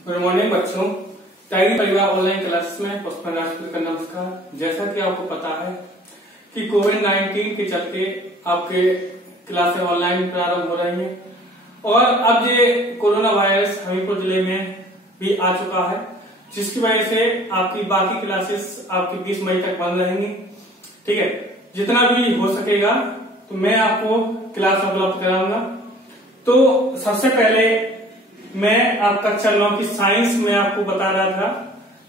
Good morning बच्चों। Tiger परिवार online classes में पुष्पनाथ का नमस्कार। जैसा कि आपको पता है कि कोविड-19 के चलते आपके क्लासेस ऑनलाइन प्रारंभ हो रही हैं और अब ये कोरोना वायरस हमीरपुर जिले में भी आ चुका है, जिसकी वजह से आपकी बाकी क्लासेस आपकी 20 मई तक बंद रहेंगी। ठीक है, जितना भी हो सकेगा तो मैं आपको क्लास उपलब्ध कराऊंगा। तो सबसे पहले मैं आप कक्षा 9 की साइंस में आपको बता रहा था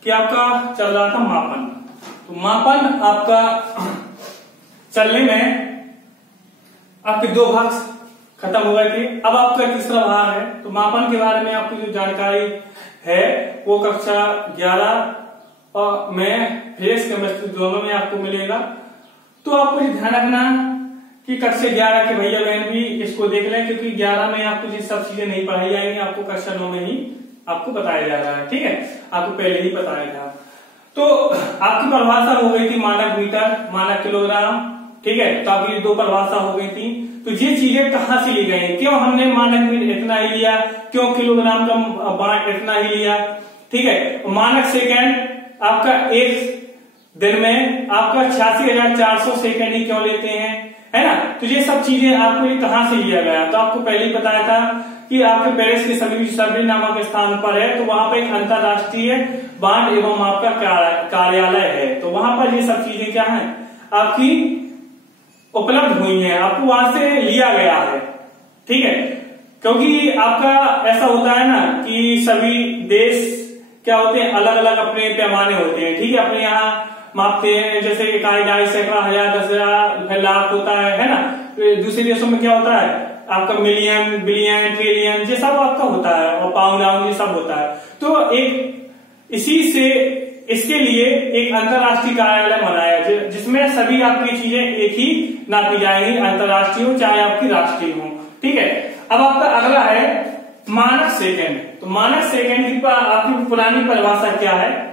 कि आपका चल रहा था मापन। तो मापन आपका चलने में आपके 2 भाग खत्म हो गए थे, अब आपका तीसरा भाग है। तो मापन के बारे में आपकी जो जानकारी है वो कक्षा 11 और में फिजिक्स केमिस्ट्री दोनों में आपको मिलेगा। तो आपको ये ध्यान रखना कि कक्षा 11 के भैया बहन भी इसको देख लें, क्योंकि 11 में आपको ये सब चीजें नहीं पढ़ाई जाएंगी, आपको कक्षा 9 में ही आपको बताया जा रहा है। ठीक है, आपको पहले ही बताया था। तो आपकी परिभाषा हो गई थी मानक मीटर, मानक किलोग्राम। ठीक है, तो आपकी 2 परिभाषा हो गई थी। तो ये चीजें कहाँ से ली गई, क्यों हमने मानक मीटर इतना ही लिया, क्यों किलोग्राम का बांट इतना ही लिया। ठीक है, मानक सेकेंड आपका एक दिन में आपका 86,400 सेकेंड ही क्यों लेते हैं, है ना। तो ये सब चीजें आपको ये कहां से लिया गया, तो आपको पहले ही बताया था कि आपके पेरिस के सभी सर्बिन नामक स्थान पर है, तो वहां पर एक अंतरराष्ट्रीय बांध एवं माप का कार्यालय है। तो वहां पर ये सब चीजें क्या है आपकी उपलब्ध हुई है, आपको वहां से लिया गया है। ठीक है, क्योंकि आपका ऐसा होता है ना कि सभी देश क्या होते हैं, अलग अलग अपने पैमाने होते हैं। ठीक है, अपने यहाँ मापते हैं, जैसे इकाई, ढाई, सैकड़ा, 1000, 10,000, लाख होता है ना। दूसरे देशों में क्या होता है आपका मिलियन, बिलियन, ट्रिलियन, ये सब आपका होता है, और पाउंड ये सब होता है। तो एक इसी से इसके लिए एक अंतरराष्ट्रीय कार्यालय बनाया जिसमें सभी आपकी चीजें एक ही नापी जाएंगी, अंतरराष्ट्रीय हो चाहे आपकी राष्ट्रीय हो। ठीक है, अब आपका अगला है मानक सेकेंड। तो मानक सेकेंड की आपकी पुरानी परिभाषा क्या है,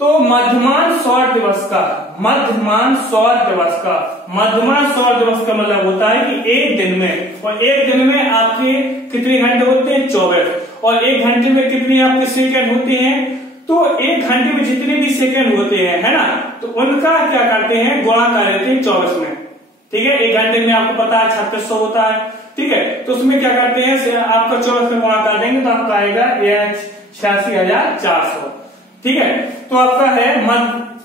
तो मध्यमान सौर दिवस का मतलब होता है कि एक दिन में, और एक दिन में आपके कितने घंटे होते हैं 24, और एक घंटे में कितने आपके सेकंड होते हैं, तो एक घंटे में जितने भी सेकंड होते हैं, है ना, तो उनका क्या करते हैं गुणा कर देते हैं 24 में। ठीक है, एक घंटे में आपको पता है 3600 होता है। ठीक है, तो उसमें क्या करते हैं आपका 24 में गुणा कर देंगे तो आपका आएगा 86,400। ठीक है, तो आपका है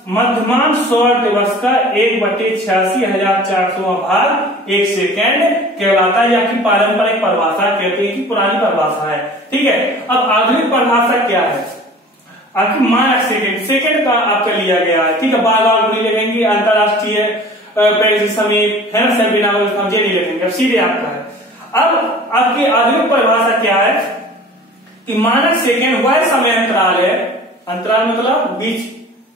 मध्यमान सौर दिवस का 1/86,400 भाग 1 सेकेंड कहलाता है, या कि पारंपरिक परिभाषा कहते हैं कि पुरानी परिभाषा है। ठीक है, अब आधुनिक परिभाषा क्या है आपकी मानक सेकेंड का आपका लिया गया है। ठीक है, बार बार नहीं लिखेंगे, अंतरराष्ट्रीय पेरिस समीप है ना, सर्बिन नामक ये नहीं लिखेंगे, अब सीधे आपका है। अब आपकी आधुनिक परिभाषा क्या है कि मानक सेकेंड वह समय अंतराल है, अंतराल मतलब बीच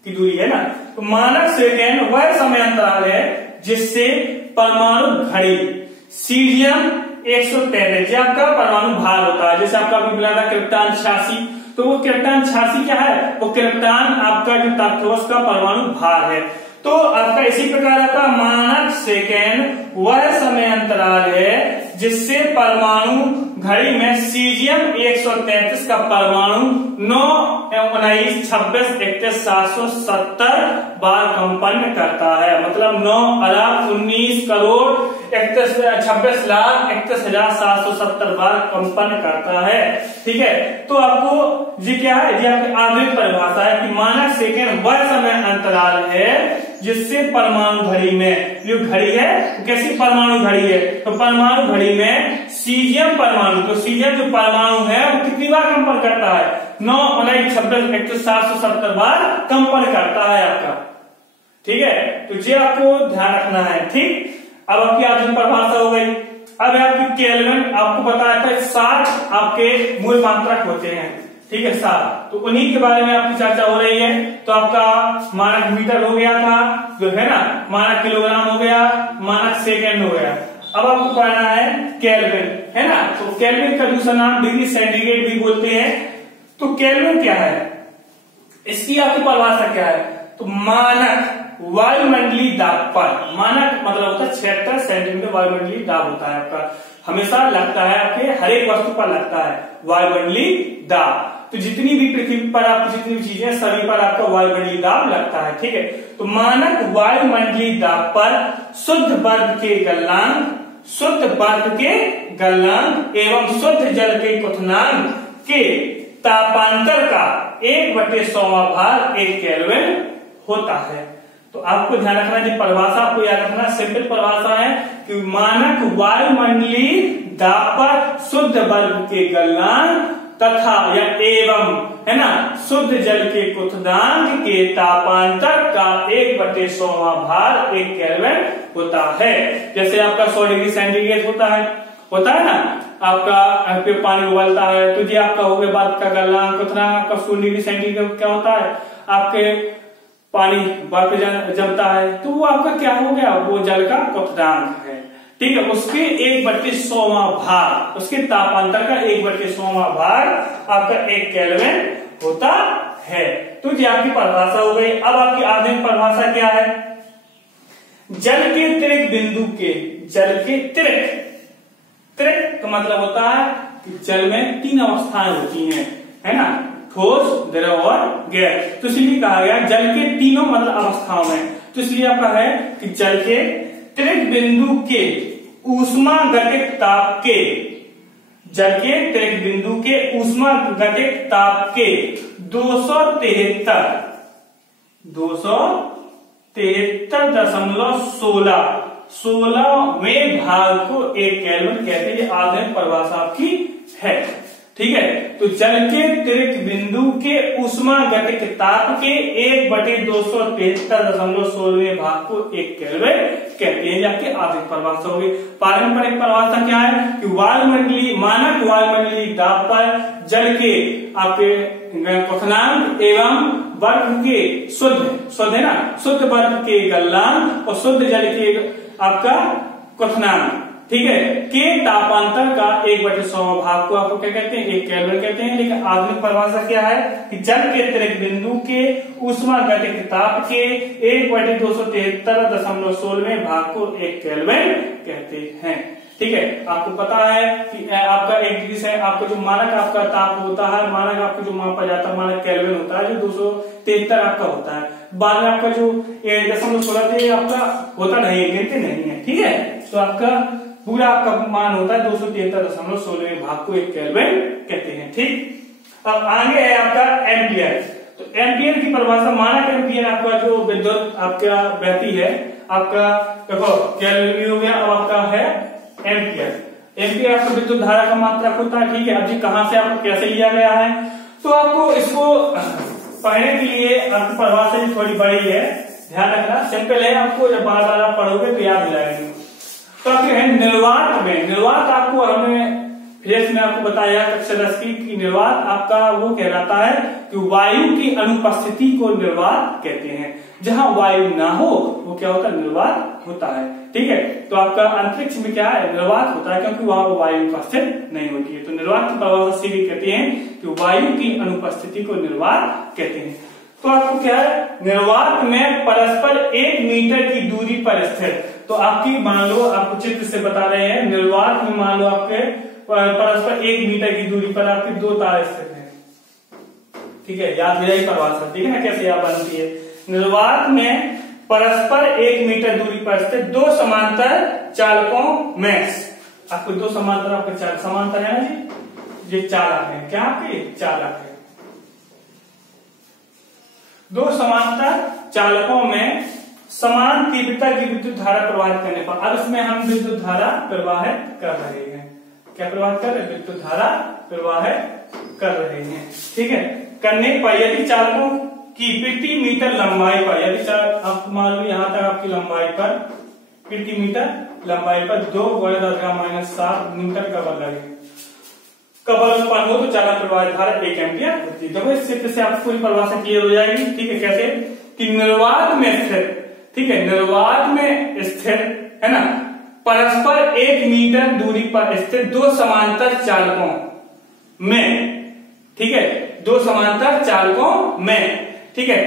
की दूरी है ना, तो मानक सेकेंड वह समय अंतराल है जिससे परमाणु घड़ी सीरियम 133 आपका परमाणु भार होता है। जैसे आपका अभी मिला था क्रिप्टॉन 86, तो वो क्रिप्टॉन 86 क्या है, वो क्रिप्टॉन आपका जो तत्व है उसका परमाणु भार है। तो आपका इसी प्रकार का मानक सेकेंड वह समय अंतराल है जिससे परमाणु घड़ी में सीजियम 133 का परमाणु 9, 19, 26, 31, 770 बार कंपन करता है। मतलब 9 अरब 19 करोड़ 26 लाख 31,770 बार कंपन करता है। ठीक है, तो आपको ये क्या है, ये आपकी आधुनिक परिभाषा है कि मानक सेकेंड वह समय अंतराल है जिससे परमाणु घड़ी में, जो घड़ी है कैसी परमाणु घड़ी है, तो परमाणु घड़ी में सीजियम परमाणु, तो सीजियम जो परमाणु है वो कितनी बार कंपन करता है 9, 19, 26, 31, 770 बार कंपन करता है आपका। ठीक है, तो ये आपको ध्यान रखना है। ठीक, अब आपकी आधुनिक परिभाषा हो गई। अब आपकी केल्विन, आपको बताया था 60 आपके मूल मात्रक होते हैं। ठीक है, 60, तो उन्हीं के बारे में आपकी चर्चा हो रही है। तो आपका मानक मीटर हो गया था जो है ना, मानक किलोग्राम हो गया, मानक सेकेंड हो गया। अब आपको पढ़ना है केल्विन, है ना। तो केल्विन का दूसरा नाम डिग्री सेंटीग्रेड भी बोलते हैं। तो केल्विन क्या है, इसकी आपकी परिभाषा क्या है, तो मानक वायुमंडलीय दाब पर, मानक मतलब होता है 76 सेंटीमीटर वायुमंडलीय दाब होता है आपका। हमेशा लगता है, आपके हर एक वस्तु पर लगता है वायुमंडलीय दाब। तो जितनी भी पृथ्वी पर आपकी जितनी भी चीजें सभी पर आपका वायुमंडलीय दाब लगता है, ठीक है। तो मानक वायुमंडलीय दाब पर शुद्ध बर्फ के गलनांक एवं शुद्ध जल के क्वथनांक के तापांतर का 1/100वां भाग 1 केल्विन होता है। तो आपको ध्यान रखना है, परिभाषा आपको याद रखना, सिंपल परिभाषा है कि मानक वायुमंडलीय दाब पर शुद्ध बर्फ के गलनांक तथा या एवं, है ना, शुद्ध जल के क्वथनांक के तापांतर का 1/100वां भाग 1 केल्विन होता है। जैसे आपका 100 डिग्री सेंटीग्रेड होता है ना, आपका पानी उबलता है, तो ये आपका हो गया बर्फ का गलनांक, क्वथनांक आपका 100 डिग्री सेंटीग्रेड क्या होता है, आपके पानी बर्फ जमता है, तो वो आपका क्या हो गया, वो जल का क्वथनांक है, ठीक है। उसके 1/100वां भाग, उसके तापांतर का 1/100वां भाग आपका 1 केल्विन होता है। तो ये आपकी परिभाषा हो गई। अब आपकी आधुनिक परिभाषा क्या है, जल के तिरक बिंदु के, जल के तिरक का मतलब होता है कि जल में 3 अवस्थाएं होती हैं, है ना, ठोस, द्रव और गैस। तो इसलिए कहा गया जल के तीनों मतलब अवस्थाओं में, तो इसलिए आपका है कि जल के तिरक बिंदु के ऊष्मागतिक ताप के, जल के तिरक बिंदु के ऊष्मागतिक ताप के 273.16वें भाग को 1 केल्विन कहते हैं। ये आधुनिक परिभाषा आपकी है, ठीक है। तो जल के तिरक बिंदु के ऊष्मागतिक ताप के 1/273.16वें भाग को 1 केल्विन कहते हैं। आपके आधुनिक परिभाषा होगी। पारंपरिक परिभाषा क्या है कि वायुमंडलीय, मानक वायुमंडलीय दाब पर जल के आपके क्वथनांक एवं बर्फ के शुद्ध है ना, शुद्ध बर्फ के गलनांक और शुद्ध जल के आपका क्वथनांक, ठीक है, के तापांतर का 1/100वां भाग को आपको क्या कहते हैं, 1 केल्विन कहते हैं। लेकिन आधुनिक परिभाषा क्या है कि जल के तिरक बिंदु के ऊष्मागतिक ताप के 1/273.16वें भाग को 1 केल्विन कहते हैं, ठीक है। आपको पता है कि आपका 1 डिग्री से आपका जो मानक आपका ताप होता है, मानक आपको जो मापा जाता है मानक केल्विन होता है, जो 273 आपका होता है। बाद में आपका जो 0.16 आपका होता नहीं है, ठीक है। तो आपका पूरा आपका मान होता है 273.16वें भाग को 1 केल्विन कहते हैं, ठीक। अब आगे है आपका एम्पियर। तो एम्पियर की परिभाषा, मानक एम्पियर आपका जो विद्युत आपका बहती है, आपका देखो केल्विन हो गया, अब आपका है एम्पियर। एम्पियर आपका विद्युत धारा का मात्रक होता है, ठीक है। अब जी कहां से आपको कैसे लिया गया है, तो आपको इसको पढ़ने के लिए आपकी परिभाषा थोड़ी बड़ी है, ध्यान रखना, सिंपल है, आपको जब बार बार आप पढ़ोगे तो याद हो जाएगी। तो आपके है निर्वात आपको हमने फेस में आपको बताया कक्षा 10 की निर्वात आपका वो कहलाता है कि वायु की अनुपस्थिति को निर्वात कहते हैं। जहां वायु ना हो वो क्या होता है, निर्वात होता है, ठीक है। तो आपका अंतरिक्ष में क्या है, निर्वात होता है, क्योंकि वहां वायु उपस्थित नहीं होती है। तो निर्वात की परिभाषा से भी कहते हैं कि वायु की अनुपस्थिति को निर्वात कहते हैं। तो आपको क्या है, निर्वात में परस्पर 1 मीटर की दूरी पर स्थित, तो आपकी मान लो आपको चित्र से बता रहे हैं, निर्वात में मान लो आपके परस्पर 1 मीटर की दूरी पर आपके 2 तार स्थित हैं, ठीक है। याद हो जाएगी परिभाषा, ठीक है ना, कैसे याद बनती है। निर्वात में परस्पर 1 मीटर दूरी पर स्थित 2 समांतर चालकों में, आपको 2 समांतर आपके समांतर है ना जी, ये चालक है, क्या आपके चालक है। 2 समांतर चालकों में समान तीव्रता की विद्युत धारा प्रवाहित करने पर, अब इसमें हम विद्युत धारा प्रवाहित कर रहे हैं, क्या प्रवाहित कर रहे हैं, विद्युत धारा प्रवाहित कर रहे हैं, ठीक है। करने पर यदि चालकों की प्रति मीटर लंबाई पर, यदि आप मान लो यहां तक आपकी लंबाई पर प्रति मीटर लंबाई पर 2 × 10⁻⁷ न्यूटन का बल लगे, कबल उत्पन्न हो तो चालक प्रवाहित धारा 1 एम्पियर होती है। देखो इस चित्र से आपको पूरी परिभाषा क्लियर हो जाएगी, ठीक है। कैसे कि निर्वात में स्थित, ठीक है, निर्वात में स्थित है ना, परस्पर 1 मीटर दूरी पर स्थित 2 समांतर चालकों में, ठीक है, 2 समांतर चालकों में, ठीक है,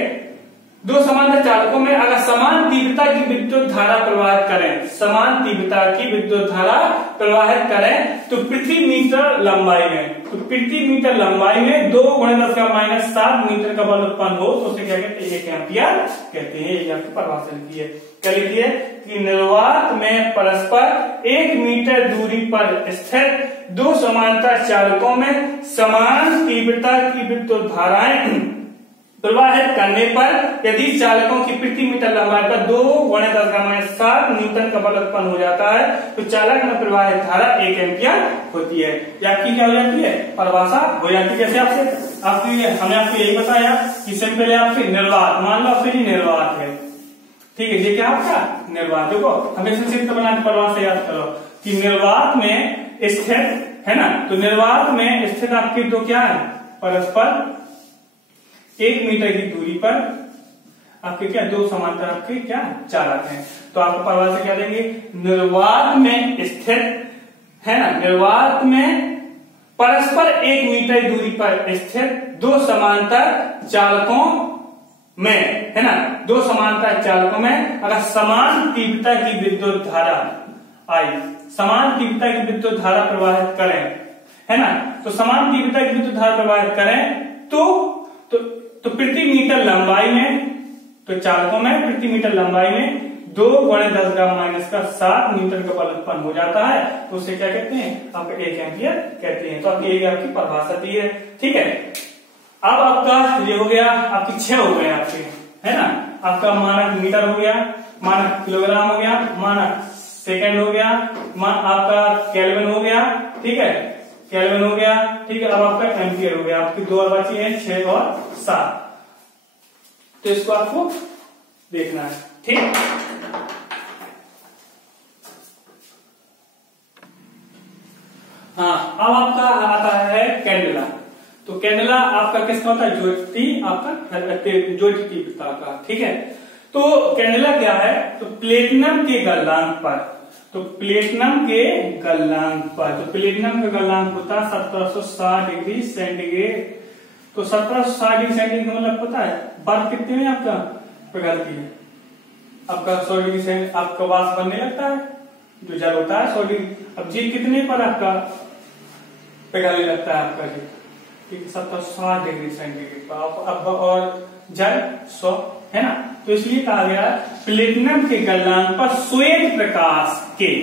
दो समांतर चालकों में अगर समान तीव्रता की विद्युत धारा प्रवाहित करें, समान तीव्रता की विद्युत धारा प्रवाहित करें तो प्रति मीटर लंबाई में, तो प्रति मीटर लंबाई में 2 × 10⁻⁷ मीटर का बल उत्पन्न हो तो उसे क्या कहते हैं, 1 एम्पियर कहते हैं। ये आपकी परिभाषा लिखी है। क्या लिखी है कि निर्वात में परस्पर 1 मीटर दूरी पर स्थित दो समांतर चालकों में समान तीव्रता की विद्युत धाराएं प्रवाहित करने पर यदि चालकों की प्रति मीटर लंबाई पर 2 × 10⁻⁷ न्यूटन का बल उत्पन्न हो जाता है तो चालक में प्रवाहित धारा 1 एम्पियर होती है। या आपकी क्या हो जाती है, परिभाषा हो जाती है। कैसे हमने आपको यही बताया कि सिंपल है आपके निर्वात, मान लो आपके निर्वात है, ठीक है, ये क्या आपका निर्वात। देखो हमेशा चित्र बना के परिभाषा याद करो कि निर्वात में स्थित है ना, तो निर्वात में स्थित आपके दो क्या है, परस्पर 1 मीटर की दूरी पर आपके क्या दो समांतर आपके क्या चालक हैं। तो आपको परिभाषा क्या देंगे, निर्वात में स्थित है ना, निर्वात में परस्पर 1 मीटर दूरी पर स्थित दो समांतर चालकों में है ना, दो समांतर चालकों में अगर समान तीव्रता की विद्युत धारा आई, समान तीव्रता की विद्युत धारा प्रवाहित करें है ना, तो समान तीव्रता की विद्युत धारा प्रवाहित करें तो प्रति मीटर लंबाई में, तो चालकों में प्रति मीटर लंबाई में 2 × 10⁻⁷ न्यूटन का बल उत्पन्न हो जाता है तो उसे क्या कहते हैं, आपका 1 एम्पियर कहते हैं। तो आपकी आपकी परिभाषा दी है, ठीक है। अब आपका ये हो गया, आपकी 6 हो गए आपके, है ना, आपका मानक मीटर हो गया, मानक किलोग्राम हो गया, मानक सेकंड हो गया, आपका केल्विन हो गया, ठीक है, केल्विन हो गया, ठीक है। अब आपका एम्पियर हो गया, आपकी 2 और बची है, 6 और 7। तो इसको आपको देखना है, ठीक। हाँ, अब आपका आता है कैंडेला। तो कैंडेला आपका किसका होता है, ज्योति, आपका ज्योति तीव्रता का, ठीक है। तो कैंडेला क्या है, तो प्लेटिनम के गलनांक पर, तो प्लेटिनम के गलनांक पर, तो प्लेटिनम का गलनांक होता है 1760 डिग्री सेंटीग्रेड। तो 1760 डिग्री सेंटीग्रेड मतलब पता है बर्फ कितने में आपका पिघलती है, आपका 100 डिग्री सेंटीग्रेड आपका वाष्प बनने लगता है, जो जल होता है 100 डिग्री। अब जी कितने पर आपका पिघलने लगता है आपका जी, ठीक है, 1760 डिग्री सेंटीग्रेड पर। अब और जल 100 है ना, तो इसलिए कहा गया प्लेटिनम के गलनांक पर श्वेत प्रकाश के,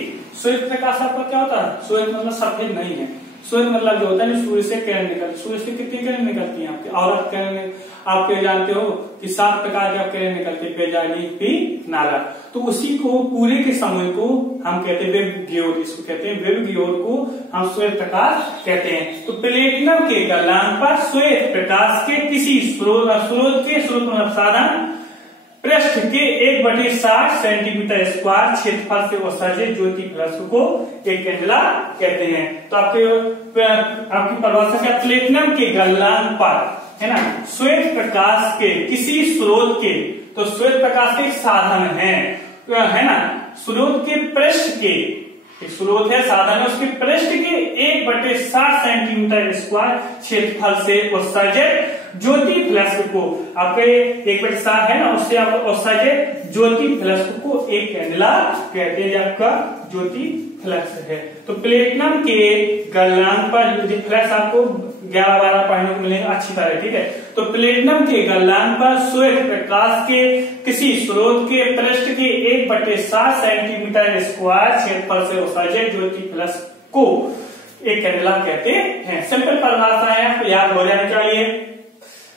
श्वेत प्रकाश आपका क्या होता है, श्वेत मतलब सफेद नहीं है, श्वेत मतलब जो होता है सूर्य से किरण निकलती, सूर्य से कितनी किरण निकलती है आपके, औरत किरण आपके जानते हो कि 7 प्रकार की किरण निकलती है, बेजानी, पी, नाला। तो उसी को पूरे के समय को हम कहते हैं वेवगियोर, इसको कहते हैं वेवगियोर को हम श्वेत प्रकाश कहते हैं। तो प्लेटिनम के गलनांक पर श्वेत प्रकाश के किसी स्रोत मतलब साधन पृष्ठ के 1/60 सेंटीमीटर स्क्वायर क्षेत्रफल से उत्सर्जित ज्योति फ्लक्स को एक कैंडेला कहते हैं। तो आपकी परिभाषा क्या, प्लेटिनम के गलनांक पर है ना, श्वेत प्रकाश के किसी स्रोत के, तो श्वेत प्रकाश के एक साधन है ना, स्रोत के पृष्ठ के, एक स्रोत है, साधन है, उसके पृष्ठ के 1/60 सेंटीमीटर स्क्वायर क्षेत्रफल से उत्सर्जित ज्योति फ्लक्स को, आपके 1/60 है ना, उससे आप उत्सर्जित ज्योति फ्लक्स को एक कैंडेला कहते हैं, आपका ज्योति फ्लक्स है। तो प्लेटिनम के गलनांक पर फ्लक्स आपको 11-12 पढ़ने को मिलेगा अच्छी तरह, ठीक है। तो प्लेटिनम के गलनांक पर श्वेत प्रकाश के किसी स्रोत के पृष्ठ के 1/60 सेंटीमीटर स्क्वायर क्षेत्रफल से उत्सर्जित ज्योति फ्लक्स को एक कैंडेला कहते हैं। सिंपल परिभाषा है, आपको याद हो जाना चाहिए।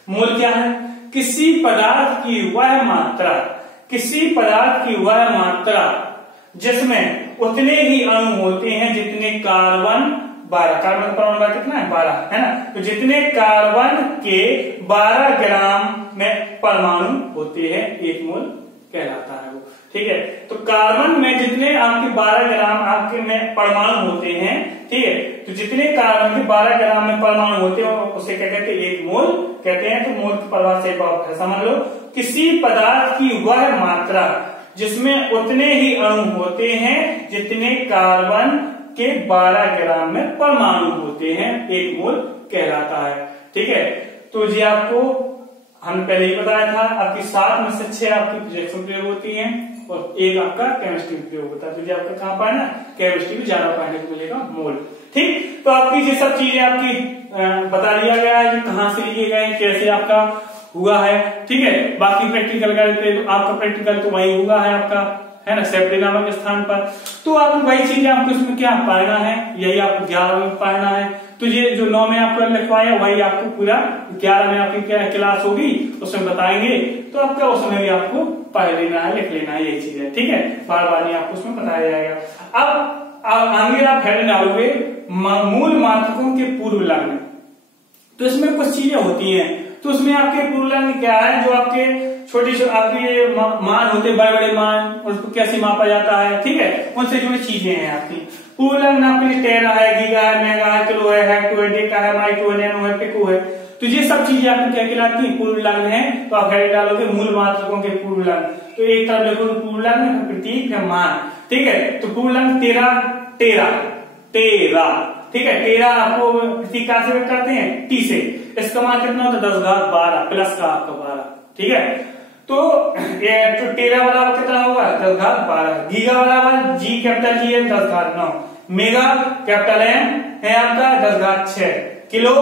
मोल क्या है, किसी पदार्थ की वह मात्रा, किसी पदार्थ की वह मात्रा जिसमें उतने ही अणु होते हैं जितने कार्बन 12, कार्बन का परमाणु कितना है 12 है ना, तो जितने कार्बन के 12 ग्राम में परमाणु होते हैं 1 मोल कहलाता है वो, ठीक है। तो कार्बन में जितने आपके 12 ग्राम आपके में परमाणु होते हैं, ठीक है, तो जितने कार्बन के 12 ग्राम में परमाणु होते हैं उसे क्या कहते हैं, 1 मोल कहते हैं। तो मोल की परिभाषा समझ लो, किसी पदार्थ की वह मात्रा जिसमें उतने ही अणु होते हैं जितने कार्बन के 12 ग्राम में परमाणु होते हैं 1 मोल कहलाता है, ठीक है। तो जी आपको हमने पहले ही बताया था आपकी 7 में से 6 आपकी रिएक्शन प्रयोग होती हैं और एक आपका केमिस्ट्री प्रयोग होता है। तो ये आपका कहाँ पाना, केमिस्ट्री में ज्यादा पाने को मिलेगा मोल। ठीक, तो आपकी ये सब चीजें आपकी बता दिया गया है कि कहाँ से लिए गए, कैसे आपका हुआ है। ठीक है, बाकी प्रैक्टिकल करते तो आपका प्रैक्टिकल तो वही हुआ है आपका, है ना, सेफ्टी नामक स्थान पर। तो आपको वही चीजें आपको इसमें क्या पढ़ना है, यही आपको 11 में पढ़ना है। तो ये जो 9 में आपको लिखवाया वही आपको पूरा 11 में आपकी क्या क्लास होगी उसमें बताएंगे। तो आपका उसमें भी आपको पढ़ लेना है, लिख लेना है, यही चीज है। ठीक है, बार बार नहीं आपको उसमें बताया जाएगा। अब आगे आप हेड डालोगे मूल मात्रकों के पूर्व लग्न। तो इसमें कुछ चीजें होती हैं, तो उसमें आपके पूर्व लग्न क्या है, जो आपके छोटे आपके मान होते, बड़े बड़े मान, उसको कैसे मापा जाता है। ठीक है, उनसे जुड़ी चीजें हैं आपकी। पूर्व लग्न आपके लिए टेरा है, गीगा है, मेगा है, किलो है, हेक्टो है, डेका है, माइक्रो है, नैनो है, पिको है। तो ये सब चीजें आपकी क्या कहलाती है, पूर्व लग्न है। तो आप हेड डालोगे मूल मात्रकों के पूर्व लग्न। तो एक तरफ देखोगे पूर्व लग्न, प्रतीक है मान। ठीक है, तो पूर्व लग्न टेरा, ठीक है, टेरा आपको प्रतीक कहां से व्यक्त करते हैं, टी से। इसका मान कितना होता है, 10 घात 12 प्लस का आपका 12। ठीक है, तो ये तो टेरा वाला कितना होगा, 10 घात 12। गीगा वाला जी कैपिटल जी है 10 घात 9। मेगा कैपिटल एम है आपका 10 घात 6। किलो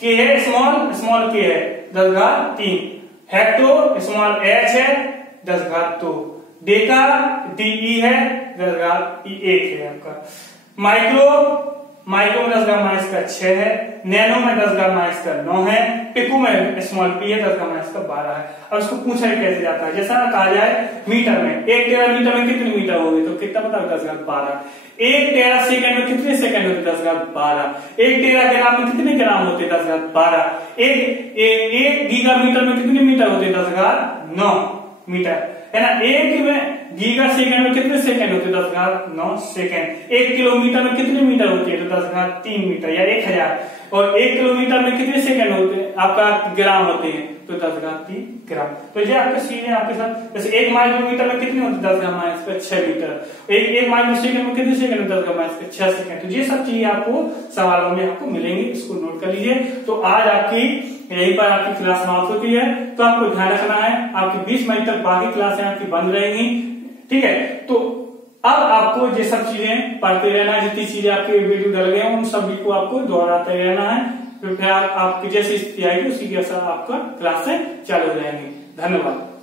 के है स्मॉल के है 10 घात 3। हेक्टो स्मॉल एच है 10 घात 2। डेका डीई है 10 घात 1 है आपका। माइक्रो में 10 घात माइनस का 6 है। नैनो में 10 घात माइनस का 9 है। पिको में स्मॉल पी है 10 घात माइनस का 12 है। अब इसको पूछा कैसे जाता है, जैसा कहा जाए मीटर में, 1 टेरा मीटर में कितने मीटर होगी, तो कितना पता है, 10 घात 12। 1 टेरा सेकंड में कितने सेकंड होते, 10 घात 12। 1 टेरा ग्राम में कितने ग्राम होते, 10 घात 12। एक गीगा मीटर में कितने मीटर होते, 10 घात 9 मीटर, है ना। 1 में गीगा सेकंड में कितने सेकंड होते, 10 घात 9 सेकंड। 1 किलोमीटर में कितने मीटर होती है, तो 10 घात 3 मीटर या 1000। और 1 किलोमीटर में कितने सेकंड होते हैं आपका, ग्राम होते हैं, तो 10 घात 3 ग्राम। तो ये आपके चीजें आपके साथ, जैसे 1 माइक्रोमीटर में कितने होते, 10 घात माइनस का 6 मीटर। एक माइक्रो सेकंड में कितने सेकंड, 10 घात माइनस का 6 सेकंड। तो ये सब चीजें आपको सवालों में आपको मिलेंगे, इसको नोट कर लीजिए। तो आज आपकी यहीं पर आपकी क्लास समाप्त होती है। तो आपको ध्यान रखना है, आपकी 20 मई तक बाकी क्लासें आपकी बंद रहेंगी। ठीक है, तो अब आपको ये सब चीजें पढ़ते रहना है, जितनी चीजें आपके वीडियो डल गए उन सभी को आपको दोहराते रहना है। फिर आपकी जैसी स्थिति आएगी उसी के साथ आपका क्लासें चालू हो जाएंगी। धन्यवाद।